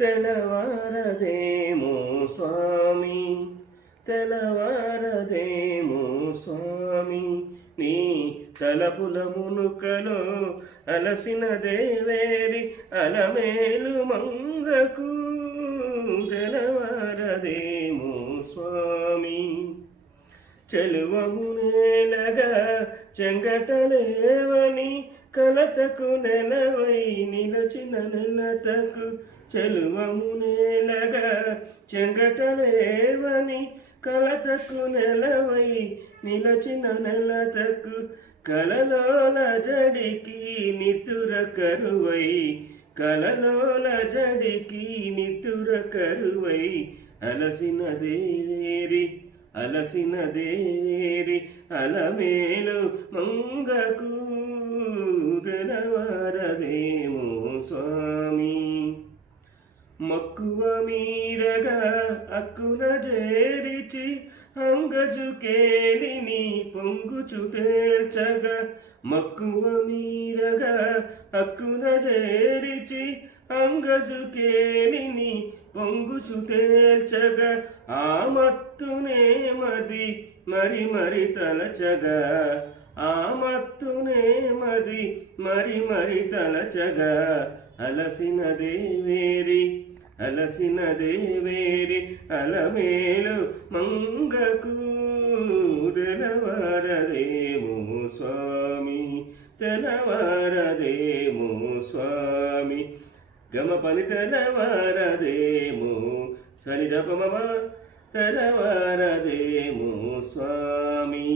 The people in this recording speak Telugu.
తెలవారదేమో స్వామి, తెలవారదేమో స్వామి, నీ తలపుల మునుకలో అలసిన దేవేరి అలమేలు మంగకు. తెలవారదేమో స్వామి, చెలువమునేలగా చెంగటలేవని కలతకు నెలవై నిలచిన నెలతకు. చెలువమునేలగా చెంగటలేవని కలతకు నెలవై నిలచిన నెలతకు. కలలోల జడికి నితుర కరువై, కలలోల జడికి నితుర కరువై అలసిన దేవేరి అలసిన దేవేరి అలమేలు మంగకు. తెలవారదేమో స్వామి, మక్కువ మీరగా అక్కున చేరిచి అంగజు కేలిని పొంగుచు తేల్చగా. మక్కువ మీరగా అక్కున చేరిచి అంగజు కేలిని పొంగుచు తేల్చగా. ఆ మత్తునే మది మరి మరి తలచగా, ఆ మత్తునే మది మరి మరి తలచగా. అలసిన దేవేరి అలసిన దేవేరి అలమేలు మంగకు. తెలవారదేమో స్వామి, తెలవారదేమో స్వామి. గమ పని తెలవారదేమో సని జప మమ. తెలవారదేమో స్వామి.